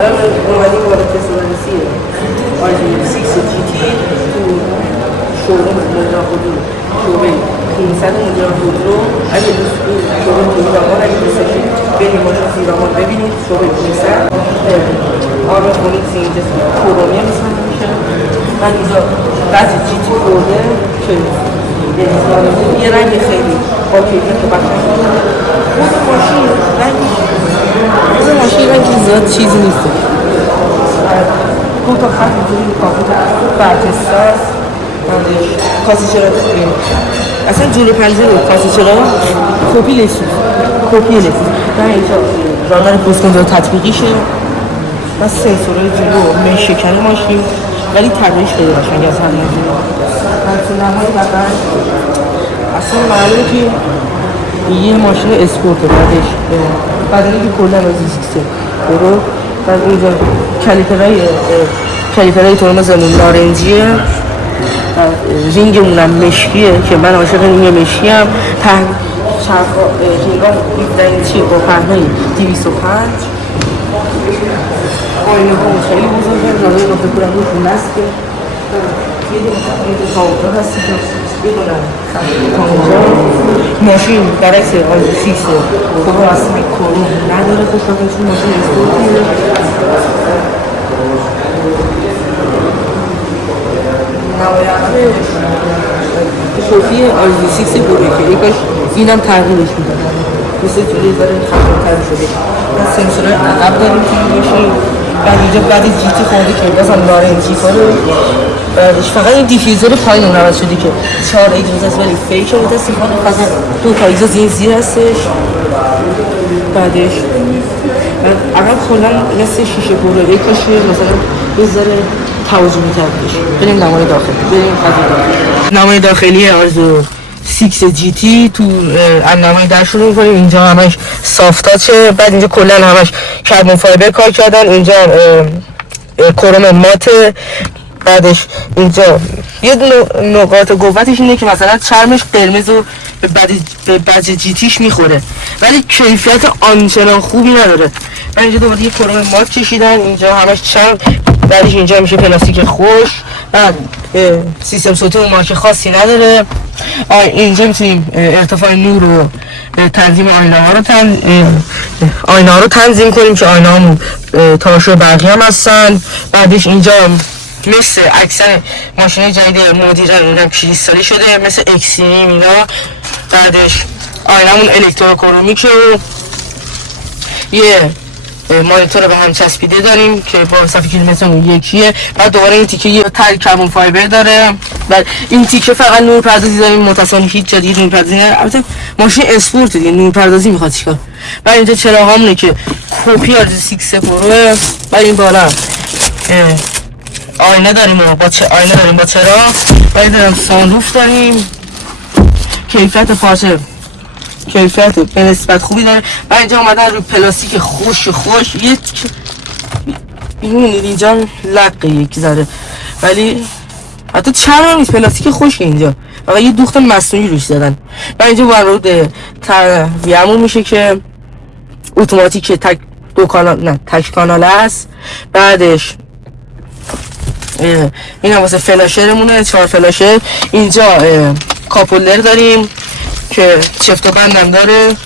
اومدیم وارد تسترانسی آیدی 6 جی تی تو شوروم مدیران خودرو شعبه 500 مدیران خودرو. اگه دوست شعبه زیرامان اگه دوست داشتید بریم ماشین زیرامان ببینید شعبه 500 آرم کنید اینجا کرومیه مثلا میشه. من اینجا بعضی جی تی خورده که یه رنگ خیلی با کیفیت بخش خود ماشین رنگی زیاد چیزی نیست. دو تا خط اینجوری کافی برجستاست. کاسی چرا اصلا جلو پنجره رو کاسی چرا کپی لسید و اینجا رانر پست کنترل تطبیقیشه و سنسورهای جلو شکن ماشین ولی طراحیش خیلی قشنگه از همه جلو. نمای بغل اصلا معلومه که یه ماشین اسپورته. بعد اینکه کلا از ایسکسه برو بعد اینجا کلیپرهای ترمز نارنجیه. رینگمون هم مشکیه که من عاشق رینگ مشکی هم. رینگام 17 با پهنای 205. آینه همون خیلی بزرگه. نامه نقطه کورم رو خونه است که یه دونه کامپیوتر هستی که یه دونه ماشین برعکس آیدی 6 خوب رسمی کروم نداره. خوشبختانه ماشین اسپورتیه. شوفی آیدی 6 بوده که یکاش اینم تغییرش میدن مثل جوری داره خفیفتر شده. و سنسورهای عقب داریم که این ماشین بعد اینجا بعد جی تی خورده که بازم نارنجی کاره. بعدش فقط این دیفیوزر پایین اون عوض شده که 4 ایگزاز هست ولی فیکه متاسفانه فقط 2 تا ایگزاز این زیر هستش. بعدش عقب کلا مثل شیشه بوره یکاشه مثلا یه ذره توجه می‌کردش. بریم نمای داخلی. نمای داخلی آرزو 6 جی تی تو نمای در شروع می‌کنیم. اینجا همش سافت تاچه. بعد اینجا کلا همش کربن فایبر کار کردن. اینجا کروم ماته. بعدش اینجا یه نقاط قوتش اینه که مثلا چرمش قرمز و به بعضی جی تیش میخوره ولی کیفیت آنچنان خوبی نداره. من اینجا دوباره یه کروم مات کشیدن. اینجا همش چرم. بعدش اینجا میشه پلاستیک خوش. بعد سیستم صوتی اون مارک خاصی نداره. اینجا میتونیم ارتفاع نور و تنظیم آینه ها رو تنظیم کنیم که آینه هامون تاشو برقی هم هستن. بعدش اینجا مثل اکثر ماشین جدید مدیرن اونم کریستالی شده مثل اکسینیم اینا. بعدش آینمون الکتروکرومیکه و یه مانیتور به هم چسبیده داریم که با صفحه کیلومترمون یکیه. بعد دوباره این تیکه یه کربن فایبر داره. بعد این تیکه فقط نور پردازی داریم متصل هیچ جدید نور پردازی نداره. البته ماشین اسپورت دیگه نور پردازی میخواد چیکار. بعد اینجا چراغامونه که کپی آرزو 6 پرو. بعد این بالا آینه داریم با چراغ. بعد داریم سانروف داریم. کیفیت به نسبت خوبی داره. و اینجا اومدن رو پلاستیک خوش میبینید اینجا لقه یک ذره ولی حتی چرم نیست پلاستیک خوشه. اینجا فقط یه دوخت مصنوعی روش زدن. و اینجا ورود ترویه‌مون میشه که اتوماتیک تک کانال است. بعدش این هم واسه فلاشرمونه 4 فلاشر. اینجا کاپولر داریم که چفت و بندم داره.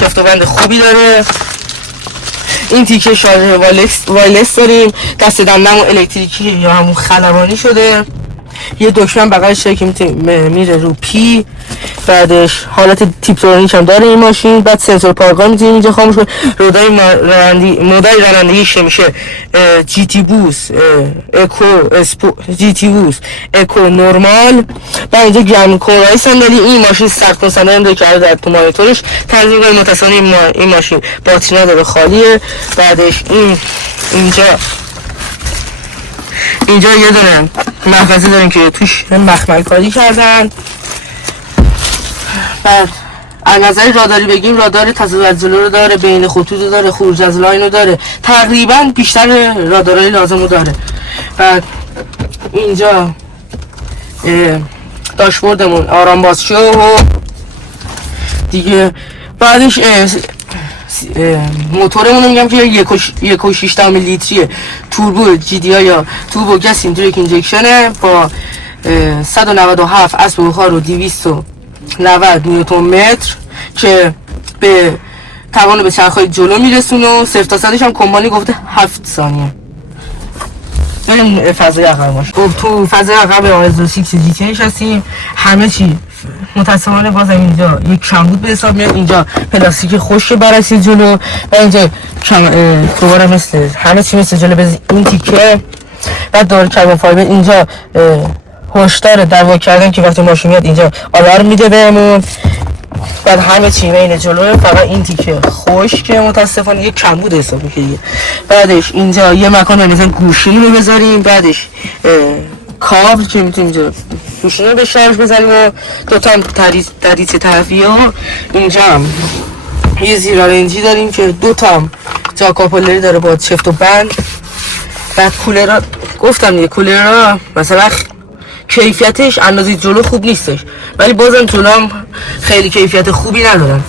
چفت و بند خوبی داره. این تیکه شارژ وایلس داریم. دست دندمون الکتریکی یا همون خلبانی شده. یه دکمه بغلش که میره رو پی. بعدش حالت تیپترونیک هم داره این ماشین. بعد سنسور پارکار میتونیم اینجا خاموش کنیم. مدل رانندگیش میشه جی تی بوس اکو نورمال. بعد اینجا گرم کنای صندلی. این ماشین سرد کن صندلی هم داره که در تو مانیتورش تنظیم کنه. متصل این ماشین باتری نداره خالیه. بعدش اینجا یه دونه محفظه داریم که توش مخمل کاری کردن. بعد از نظر راداری بگیم رادار تصادف از جلو رو داره. بین خطوط رو داره. خروج از لاین رو داره. تقریبا بیشتر رادارهای لازم رو داره. بعد اینجا داشبوردمون آرام بازشو و دیگه. بعدش موتورمون رو میگم که 1.6 لیتریه، توربو جی دی آی یا توربو گس ایندریک اینجکشنه با 197 اسب بخار و 290 نیوتن متر که به توان به چرخهای جلو میرسونه و 0 تا 100ش هم کمپانی گفته 7 ثانیه. بریم فضای عقب. خب تو فضای عقب آیزو 6 جی تی نشستیم، همه چی متاسفانه بازم اینجا یک کمبود به حساب میاد. اینجا پلاستیک خشک برعکس جلو و اینجا دوباره مثل همه چی مثل جلو بز این تیکه. بعد دور کربن فایبر اینجا هشدار در واقع کردن که وقتی ماشین میاد اینجا آلارم میده بهمون. بعد همه چی بین جلو فقط این تیکه خشک متاسفانه یک کمبود حساب میشه دیگه. بعدش اینجا یه مکان مثلا گوشی رو بذاریم، بعدش کابل که میتونیم اینجا گوشی رو به شارژ بزنیم و دوتا هم دریچه طرفیه ها. اینجا هم یه زیرارنجی داریم که دوتا هم جا کاپولری داره با چفت و بند. بعد کولرها گفتم دیگه، کولرها مثلا کیفیتش اندازه جلو خوب نیستش ولی بازم جلو هم خیلی کیفیت خوبی ندارن.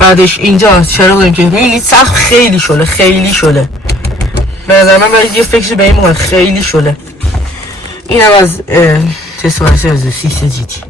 بعدش اینجا چرا داریم که میبینید سقف خیلی شله به نظر من باید یه فکر به این موقع خیلی شله. این هم از تست ورزش 6 جی تی.